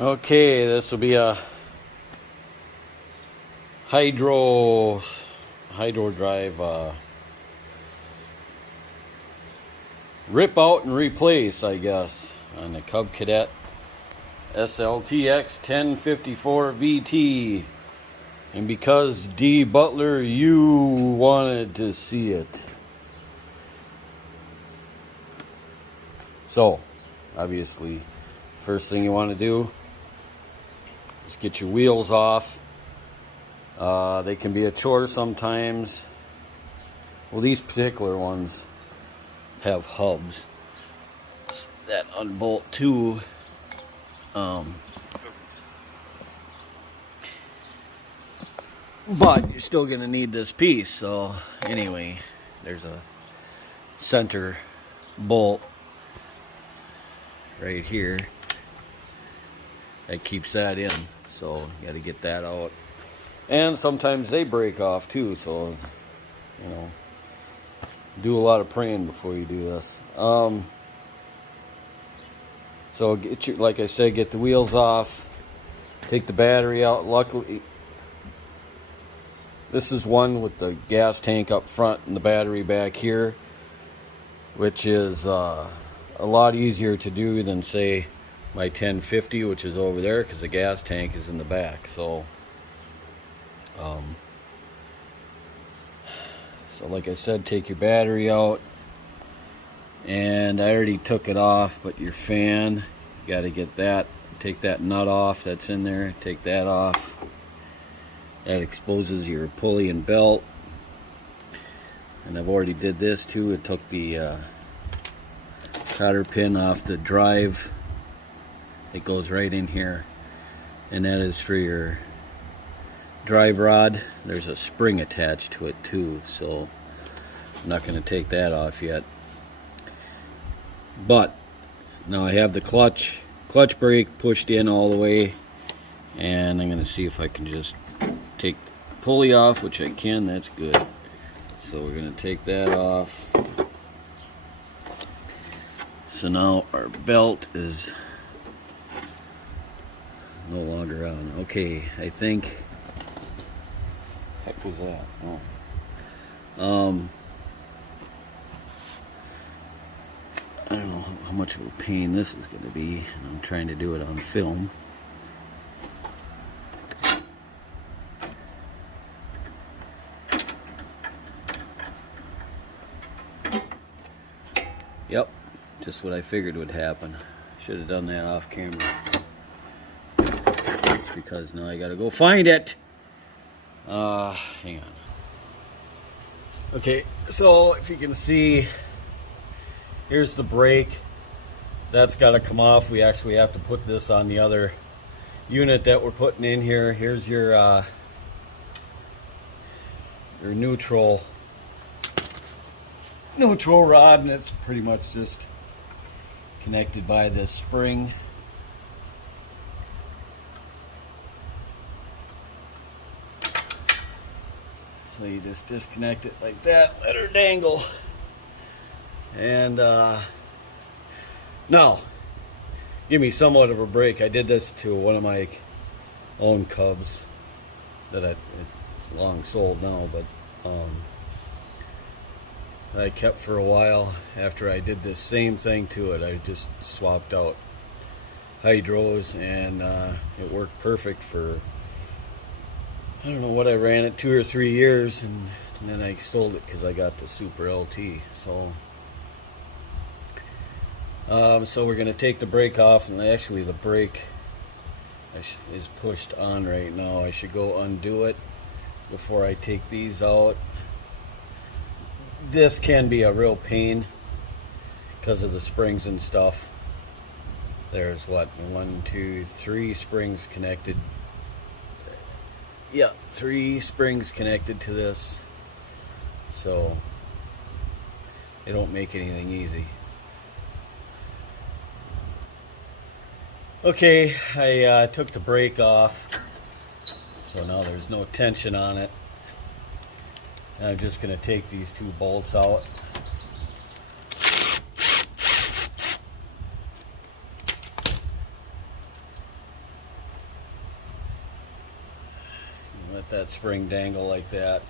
Okay, this will be a hydro drive rip out and replace, I guess, on the Cub Cadet SLTX 1054 VT. And because D. Butler, you wanted to see it. So, obviously, first thing you want to do is get your wheels off. They can be a chore sometimes. Well, these particular ones have hubs that unbolt too. But you're still gonna need this piece. So anyway, there's a center bolt right here that keeps that in. So you got to get that out. And sometimes they break off too. So you know, do a lot of praying before you do this. So get your, like I said, get the wheels off. Take the battery out. Luckily, this is one with the gas tank up front and the battery back here, which is a lot easier to do than, say, my 1050, which is over there, because the gas tank is in the back. So like I said, take your battery out. And I already took it off, but your fan, you got to get that. Take that nut off that's in there. Take that off. That exposes your pulley and belt. And I've already did this too. It took the cotter pin off the drive. It goes right in here. And that is for your drive rod. There's a spring attached to it too, so I'm not going to take that off yet. But now I have the clutch brake pushed in all the way, and I'm going to see if I can just take the pulley off, which I can. That's good. So we're going to take that off. So now our belt is no longer on. Okay, I think. Heck was that? Oh. I don't know how much of a pain this is going to be, and I'm trying to do it on film. Yep, just what I figured would happen. Should have done that off camera. Because now I gotta go find it. Hang on. Okay, so if you can see, here's the brake. That's got to come off. We actually have to put this on the other unit that we're putting in here. Here's your neutral rod, and it's pretty much just connected by this spring. So you just disconnect it like that, let her dangle. And now, give me somewhat of a break. I did this to one of my own Cubs that it's long sold now, but I kept for a while. After I did this same thing to it, I just swapped out hydros, and it worked perfect for, I don't know what I ran it, 2 or 3 years, and then I sold it because I got the Super LT. So we're going to take the brake off, and actually the brake is pushed on right now. I should go undo it before I take these out. This can be a real pain because of the springs and stuff. There's what, 1, 2, 3 springs connected. Yeah, 3 springs connected to this, so they don't make anything easy. Okay, I took the brake off, so now there's no tension on it. And I'm just going to take these 2 bolts out. that spring dangle like that.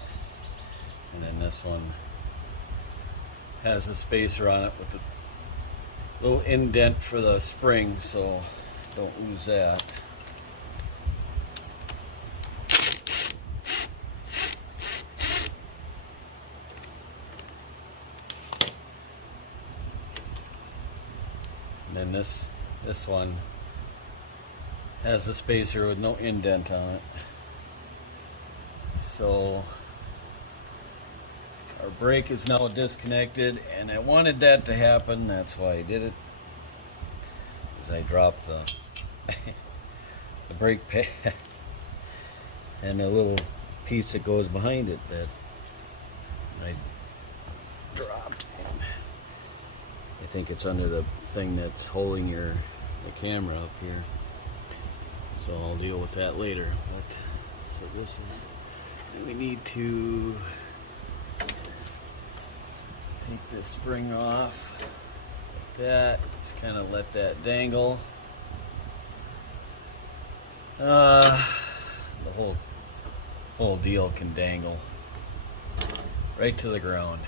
And then this one has a spacer on it with a little indent for the spring, so don't lose that. And then this one has a spacer with no indent on it. So our brake is now disconnected, and I wanted that to happen. That's why I did it. As I dropped the the brake pad and the little piece that goes behind it that I dropped. I think it's under the thing that's holding the camera up here. So I'll deal with that later. But so this is, we need to take this spring off like that. Just kind of let that dangle. The whole deal can dangle right to the ground.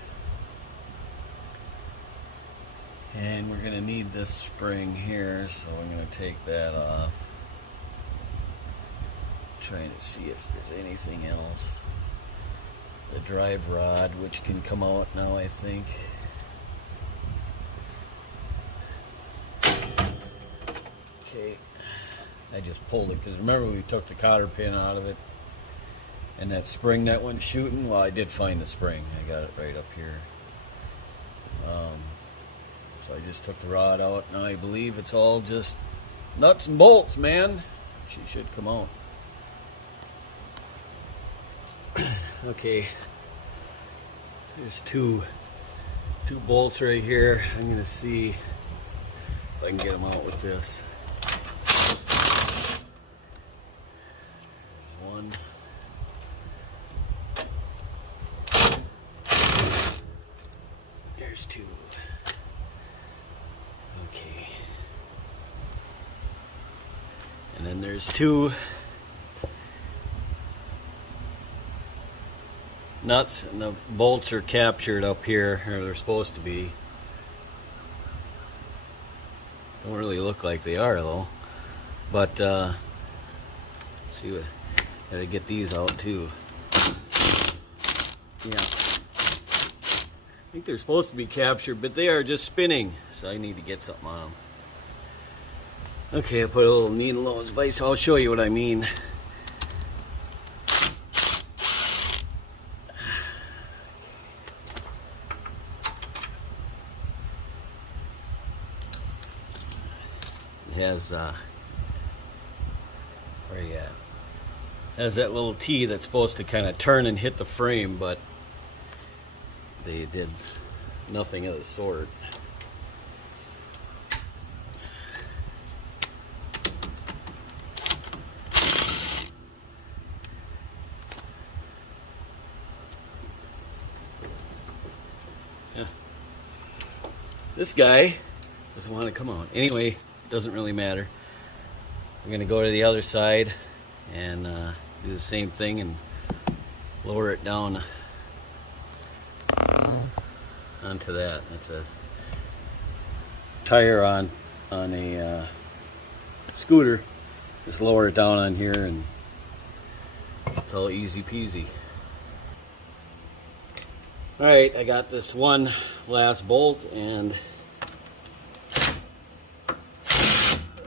And we're going to need this spring here, so I'm going to take that off. Trying to see if there's anything else. The drive rod, which can come out now, I think. Okay, I just pulled it because remember we took the cotter pin out of it, and that spring that went shooting. Well, I did find the spring. I got it right up here. So I just took the rod out. Now I believe it's all just nuts and bolts, man. She should come out. Okay, there's two bolts right here. I'm gonna see if I can get them out with this. There's one. There's two. Okay. And then there's two nuts, and the bolts are captured up here, or they're supposed to be. Don't really look like they are though. But let's see what. Gotta get these out too. Yeah. I think they're supposed to be captured, but they are just spinning, so I need to get something on them. Okay, I put a little needle nose vise. I'll show you what I mean. It has where you at? Has that little T that's supposed to kind of turn and hit the frame, but they did nothing of the sort. Yeah. This guy doesn't want to come out. Anyway, it doesn't really matter. I'm going to go to the other side and do the same thing and lower it down onto that. That's a tire on a scooter. Just lower it down on here and it's all easy peasy. Alright, I got this one last bolt and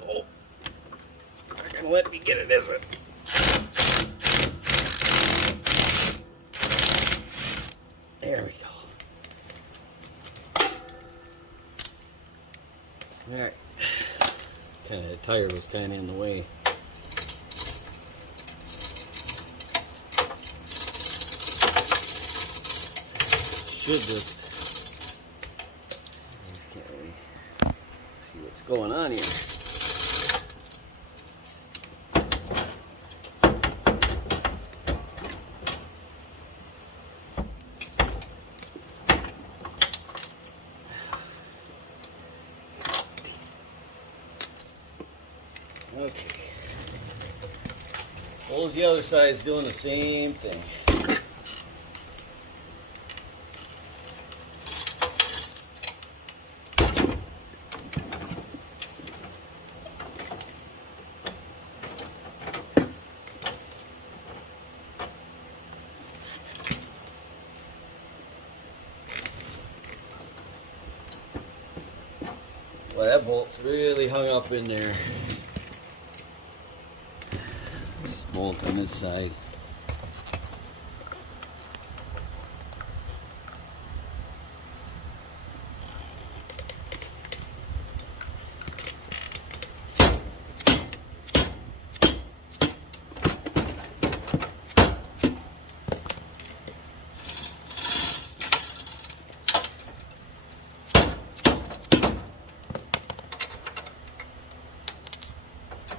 oh, it's not gonna let me get it, is it? There we go. Alright. The tire was kind of in the way. Should just, can't really see what's going on here. Okay. Well, the other side is doing the same thing. Well, that bolt's really hung up in there. This bolt on this side.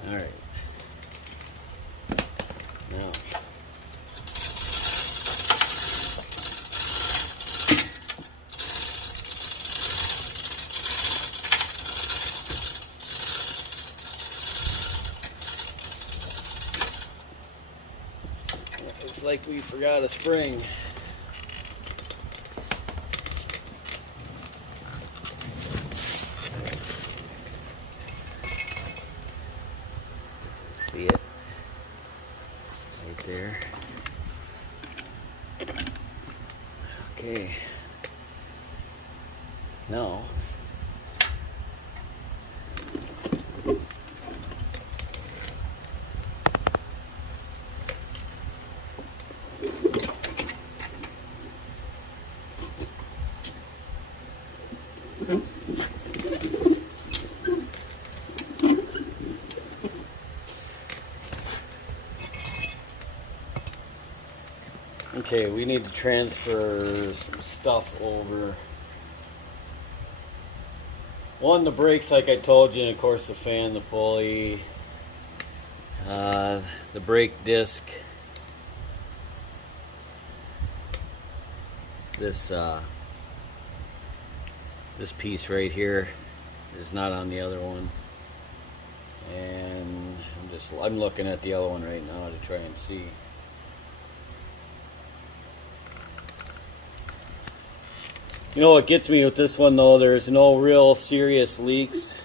All right. Now, looks like we forgot a spring. See it right there. Okay. Now, okay, we need to transfer some stuff over. One, the brakes, like I told you, and of course the fan, the pulley, the brake disc, this piece right here is not on the other one, and I'm looking at the other one right now to try and see. You know what gets me with this one though, there's no real serious leaks.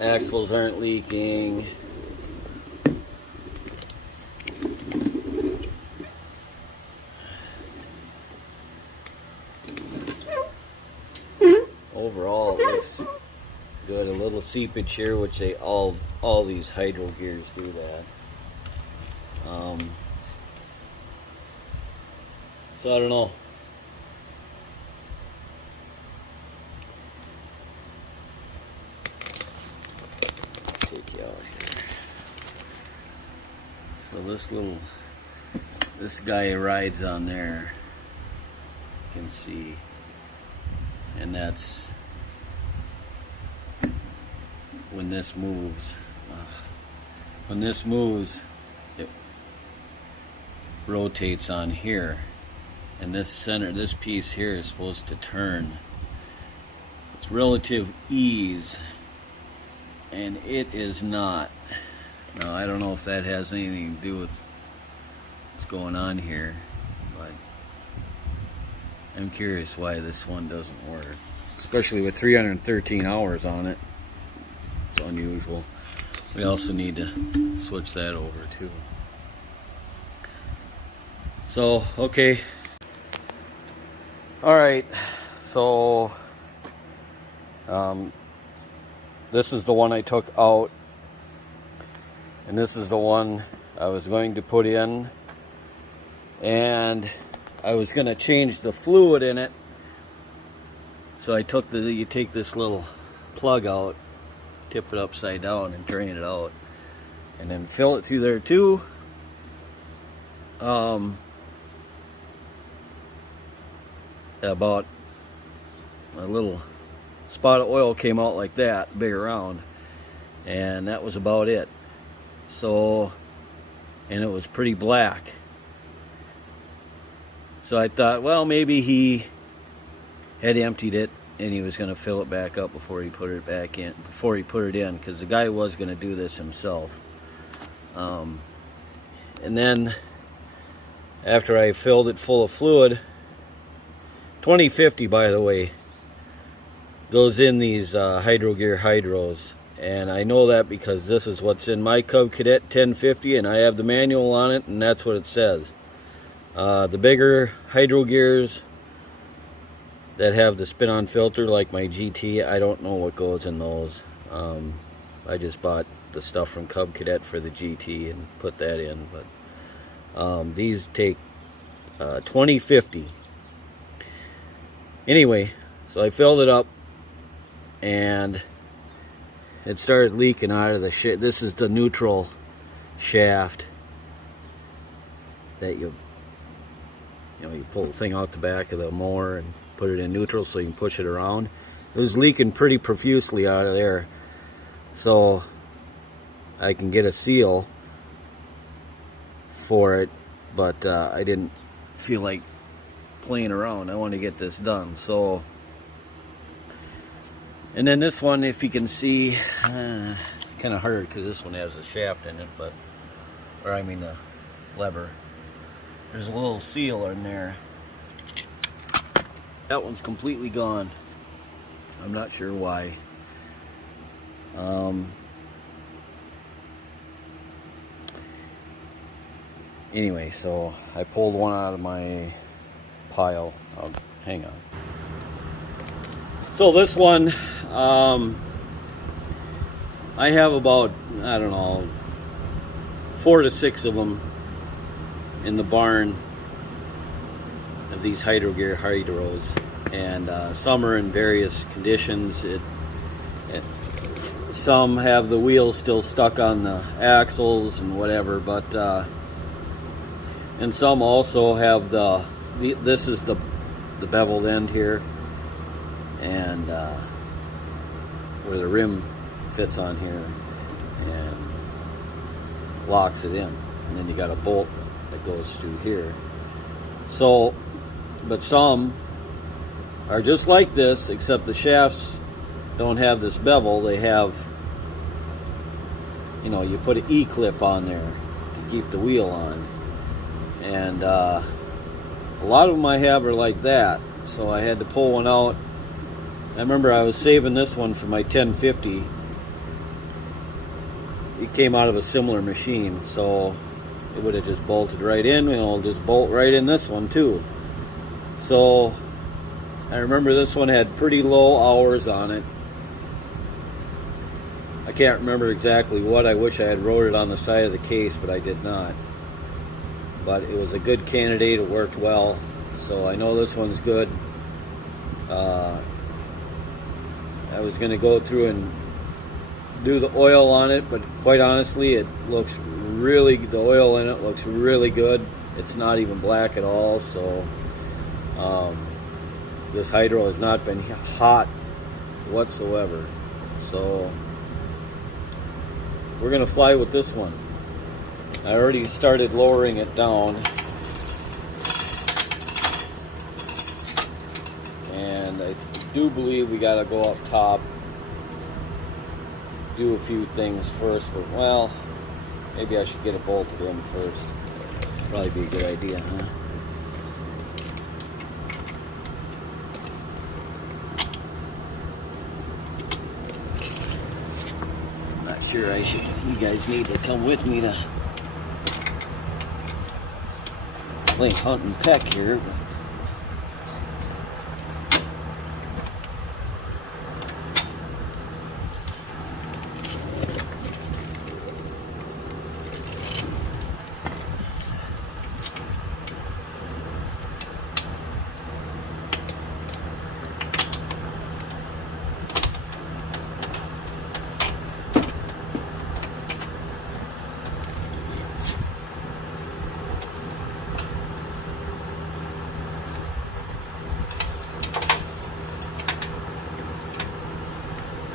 Axles aren't leaking. Overall it looks good. A little seepage here, which they all these hydro gears do that. So I don't know. Let's take you out here. So this guy rides on there. You can see, and that's when this moves. When this moves, it rotates on here. And this piece here is supposed to turn. It's relative ease, and it is not. Now I don't know if that has anything to do with what's going on here, but I'm curious why this one doesn't work. Especially with 313 hours on it. It's unusual. We also need to switch that over too. So, okay. Alright, so this is the one I took out, and this is the one I was going to put in, and I was going to change the fluid in it. So I took you take this little plug out, tip it upside down and drain it out, and then fill it through there too. About a little spot of oil came out like that, big around, and that was about it. So, and it was pretty black. So I thought, well, maybe he had emptied it and he was going to fill it back up before he put it back in, because the guy was going to do this himself. And then after I filled it full of fluid, 2050 by the way, goes in these Hydrogear hydros, and I know that because this is what's in my Cub Cadet 1050, and I have the manual on it, and that's what it says. The bigger Hydrogears that have the spin-on filter like my GT, I don't know what goes in those. I just bought the stuff from Cub Cadet for the GT and put that in, but these take 2050. Anyway, so I filled it up and it started leaking out of the shit. This is the neutral shaft that you pull the thing out the back of the mower and put it in neutral so you can push it around. It was leaking pretty profusely out of there, so I can get a seal for it, but I didn't feel like playing around. I want to get this done. So, and then this one, if you can see, kind of hard because this one has a shaft in it, but, or I mean the lever. There's a little seal in there. That one's completely gone. I'm not sure why. Anyway, so I pulled one out of my pile. Oh, hang on. So this one, I have about, I don't know, 4 to 6 of them in the barn of these Hydrogear hydros, and some are in various conditions. Some have the wheels still stuck on the axles and whatever, but and some also have this is the beveled end here, and where the rim fits on here and locks it in, and then you got a bolt that goes through here. So, but some are just like this, except the shafts don't have this bevel. They have, you put an E-clip on there to keep the wheel on, and a lot of them I have are like that, so I had to pull one out. I remember I was saving this one for my 1050. It came out of a similar machine, so it would have just bolted right in. It'll just bolt right in this one too. So I remember this one had pretty low hours on it. I can't remember exactly what. I wish I had wrote it on the side of the case, but I did not. But it was a good candidate. It worked well, so I know this one's good. I was going to go through and do the oil on it, but quite honestly, it looks really, the oil in it looks really good. It's not even black at all, so this hydro has not been hot whatsoever. So we're going to fly with this one. I already started lowering it down, and I do believe we got to go up top, do a few things first, but well, maybe I should get it bolted in first. Probably be a good idea, huh? I'm not sure I should, you guys need to come with me to play hunt and peck here.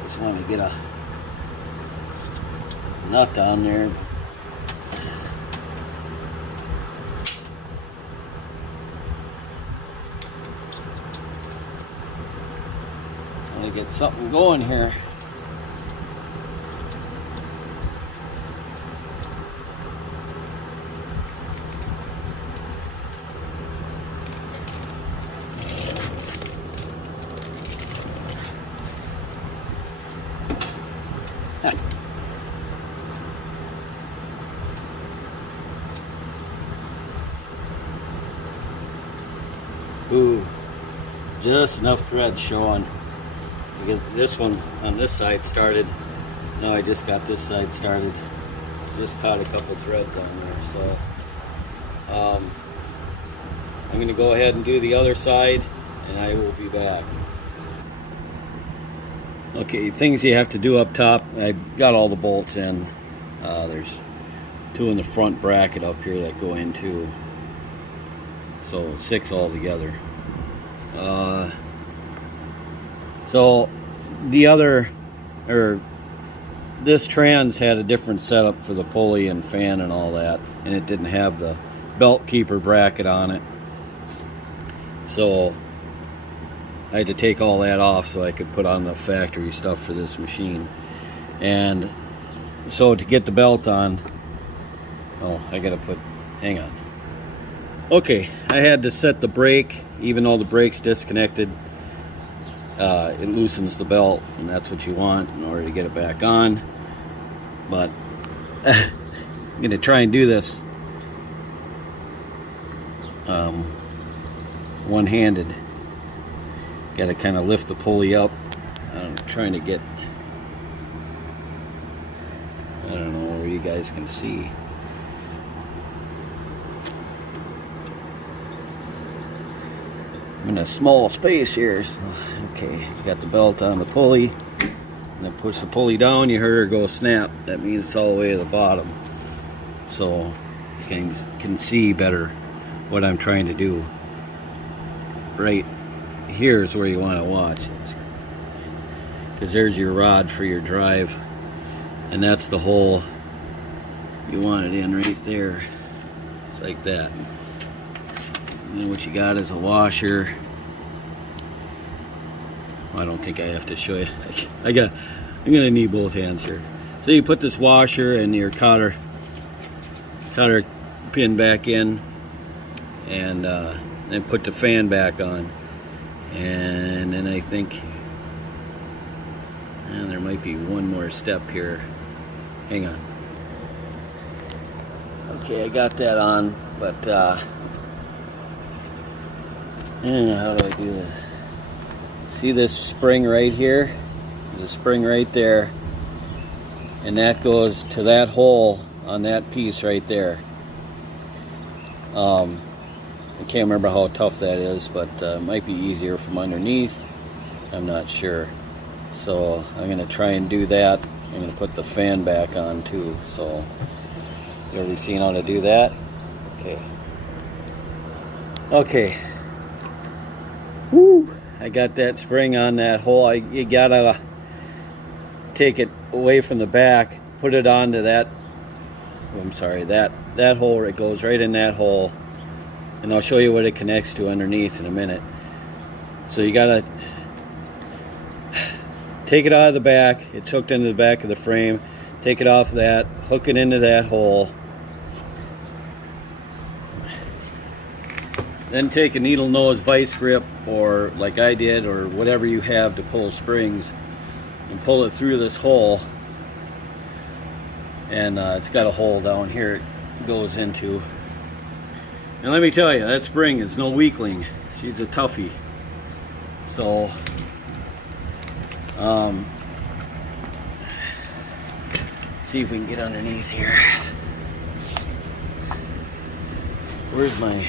Just want to get a nut down there. Just want to get something going here. Ooh, just enough thread showing. Because this one on this side started. Now I just got this side started. Just caught a couple threads on there. So I'm going to go ahead and do the other side, and I will be back. Okay, things you have to do up top. I got all the bolts in. There's 2 in the front bracket up here that go in too. So 6 altogether. So the other, or this trans had a different setup for the pulley and fan and all that, and it didn't have the belt keeper bracket on it. So I had to take all that off so I could put on the factory stuff for this machine. And so to get the belt on, oh, I gotta put, hang on. Okay, I had to set the brake. Even though the brake's disconnected, it loosens the belt, and that's what you want in order to get it back on. But I'm gonna try and do this one-handed. Got to kind of lift the pulley up. I'm trying to get, I don't know where you guys can see. I'm in a small space here. So, okay, got the belt on the pulley. And then push the pulley down, you heard her go snap. That means it's all the way to the bottom. So you can see better what I'm trying to do. Right here is where you want to watch, because there's your rod for your drive, and that's the hole you want it in right there. It's like that. And then what you got is a washer. I don't think I have to show you. I'm gonna need both hands here. So you put this washer and your cotter pin back in, and then put the fan back on. And then I think, and there might be one more step here. Hang on. Okay, I got that on, but how do I do this? See this spring right here? There's a spring right there, and that goes to that hole on that piece right there. I can't remember how tough that is, but it might be easier from underneath. I'm not sure. So I'm going to try and do that. I'm going to put the fan back on too. So you already seen how to do that? Okay. Okay. Woo! I got that spring on that hole. You gotta take it away from the back, put it onto that. I'm sorry, that hole. It goes right in that hole. And I'll show you what it connects to underneath in a minute. So you gotta take it out of the back. It's hooked into the back of the frame. Take it off that, hook it into that hole. Then take a needle nose vice grip, or like I did, or whatever you have to pull springs, and pull it through this hole. And it's got a hole down here it goes into. And let me tell you, that spring is no weakling. She's a toughie. So, see if we can get underneath here. Where's my...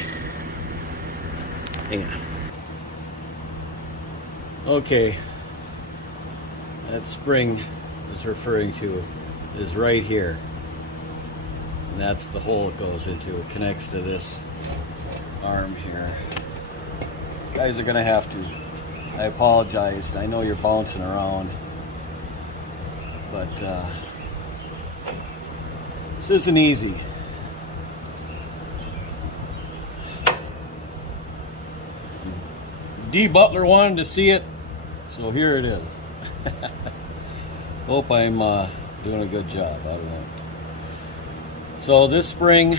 Hang on. Okay. That spring is referring to is right here. And that's the hole it goes into. It connects to this arm here. You guys are gonna have to, I apologize, I know you're bouncing around, but this isn't easy. Butler wanted to see it, so here it is. Hope I'm doing a good job. I don't know. So this spring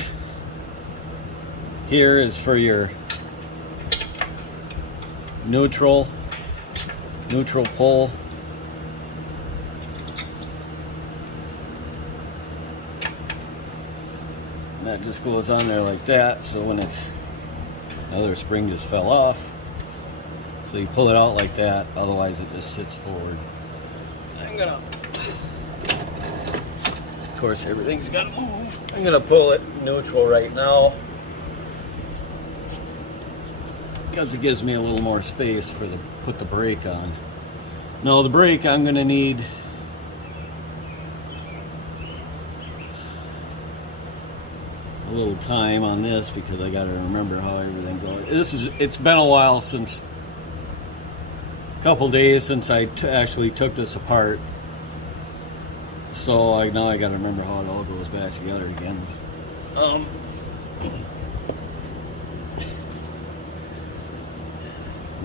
here is for your neutral pull. that just goes on there like that, so when it's, another spring just fell off, so you pull it out like that, otherwise it just sits forward. I'm gonna, of course everything's gotta move. I'm gonna pull it neutral right now because it gives me a little more space for the put the brake on. Now the brake, I'm gonna need a little time on this because I got to remember how everything goes. It's been a while since, a couple days since I actually took this apart, so now I got to remember how it all goes back together again.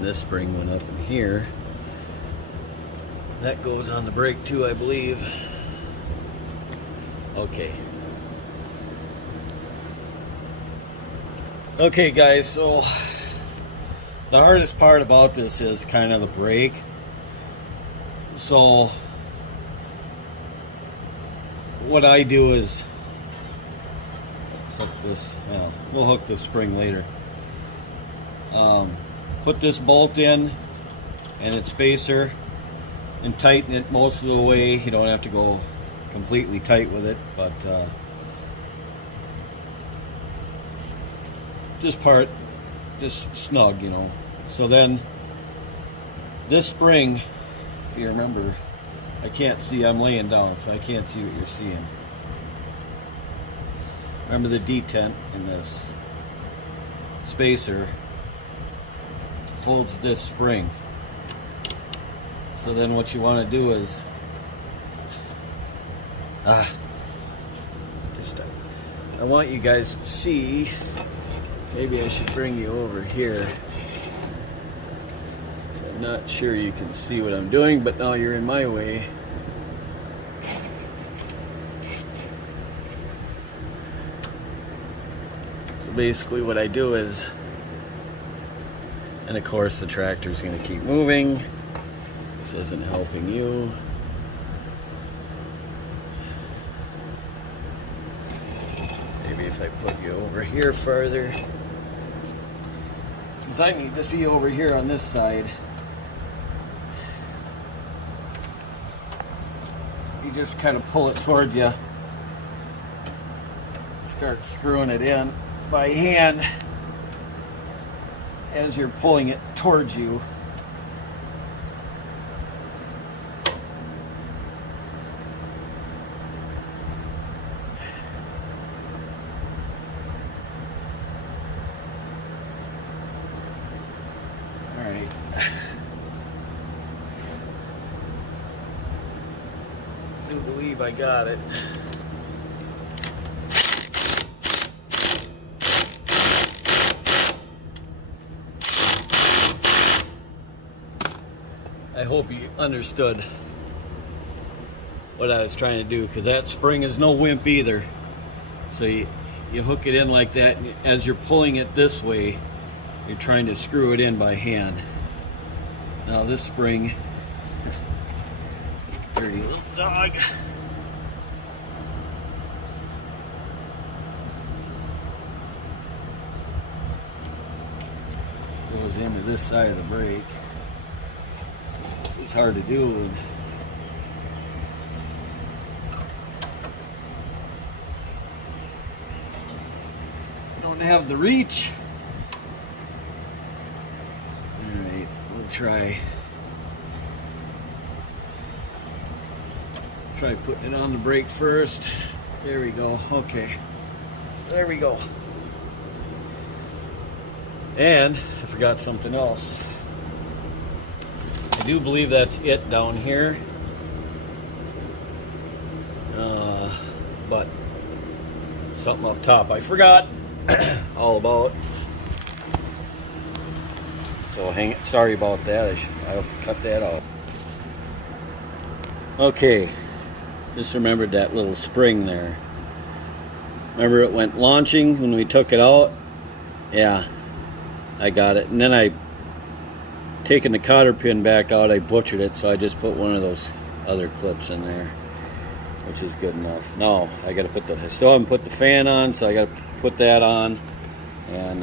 This spring went up in here. That goes on the brake too, I believe. Okay guys, so the hardest part about this is kind of the brake. So what I do is hook this, well, we'll hook the spring later. Put this bolt in and its spacer and tighten it most of the way. You don't have to go completely tight with it, but this part just snug, you know. So then this spring, if you remember, I can't see, I'm laying down, so I can't see what you're seeing. Remember the detent in this spacer holds this spring. So then what you want to do is I want you guys to see. Maybe I should bring you over here. So I'm not sure you can see what I'm doing, but now you're in my way. So basically what I do is, and of course the tractor's going to keep moving. This isn't helping you. Maybe if I put you over here further. Because I need to be over here on this side. You just kind of pull it towards you. Start screwing it in by hand as you're pulling it towards you. Alright. I do believe I got it. I hope you understood what I was trying to do, because that spring is no wimp either. So you hook it in like that, and as you're pulling it this way, you're trying to screw it in by hand. Now this spring, dirty little dog. Goes into this side of the brake. It's hard to do. Don't have the reach. Alright, we'll try putting it on the brake first. There we go. Okay. So there we go. And I forgot something else. I do believe that's it down here, but something up top I forgot all about. So sorry about that. I have to cut that off. Okay, just remembered that little spring there. Remember it went launching when we took it out? Yeah, I got it. And then I taking the cotter pin back out, I butchered it, so I just put one of those other clips in there. which is good enough. Now I got to put I still haven't put the fan on, so I got to put that on, and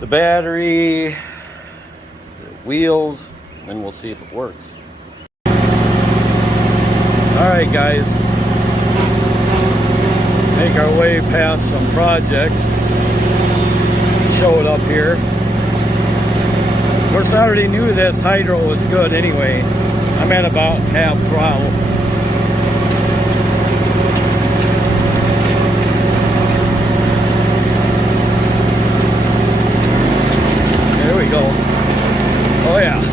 the battery, the wheels, and we'll see if it works. Alright guys, make our way past some projects. Show it up here. Of course, I already knew this hydro was good anyway. I'm at about half throttle. There we go. Oh yeah.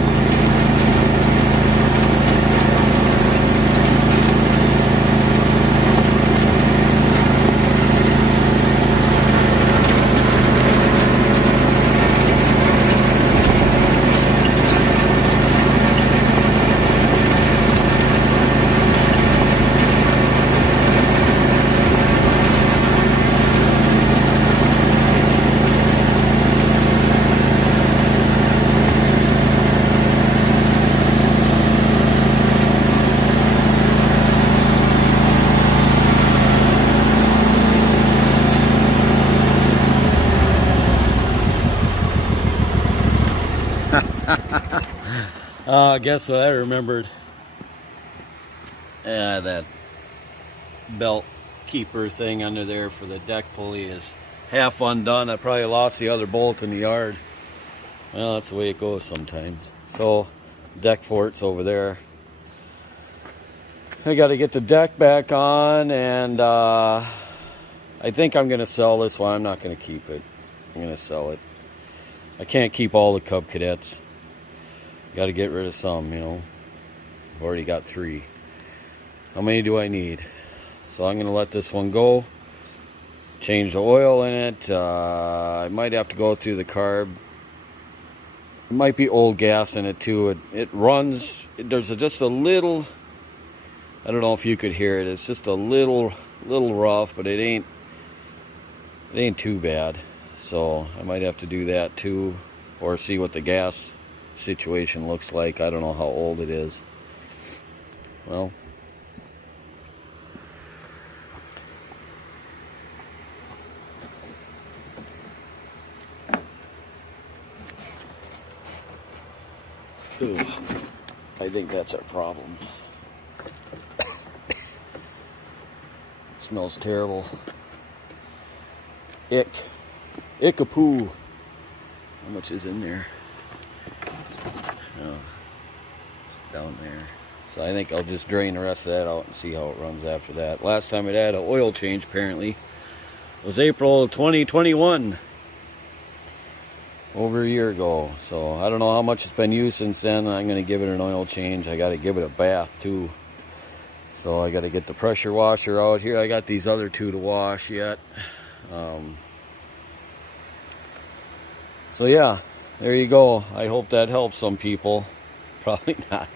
Guess what I remembered? That belt keeper thing under there for the deck pulley is half undone. I probably lost the other bolt in the yard. Well, that's the way it goes sometimes. So, deck fort's over there. I got to get the deck back on, and I think I'm going to sell this one. I'm not going to keep it. I'm going to sell it. I can't keep all the Cub Cadets. Got to get rid of some, you know. I've already got 3. How many do I need? So I'm going to let this one go. Change the oil in it. I might have to go through the carb. It might be old gas in it too. It runs. There's just a little. I don't know if you could hear it. It's just a little rough, but it ain't too bad. So I might have to do that too, or see what the gas situation looks like. I don't know how old it is. Well, ooh, I think that's our problem. It smells terrible. Ickapoo. How much is in there? Oh, down there. So I think I'll just drain the rest of that out and see how it runs after that. Last time it had an oil change apparently was April 2021. Over a year ago. So I don't know how much it's been used since then. I'm going to give it an oil change. I got to give it a bath too. So I got to get the pressure washer out here. I got these other 2 to wash yet. So yeah, there you go. I hope that helps some people. Probably not.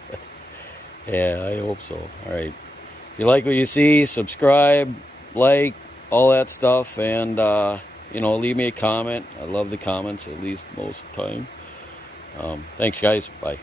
Yeah, I hope so. Alright. If you like what you see, subscribe, like, all that stuff, and you know, leave me a comment. I love the comments, at least most of the time. Thanks guys. Bye.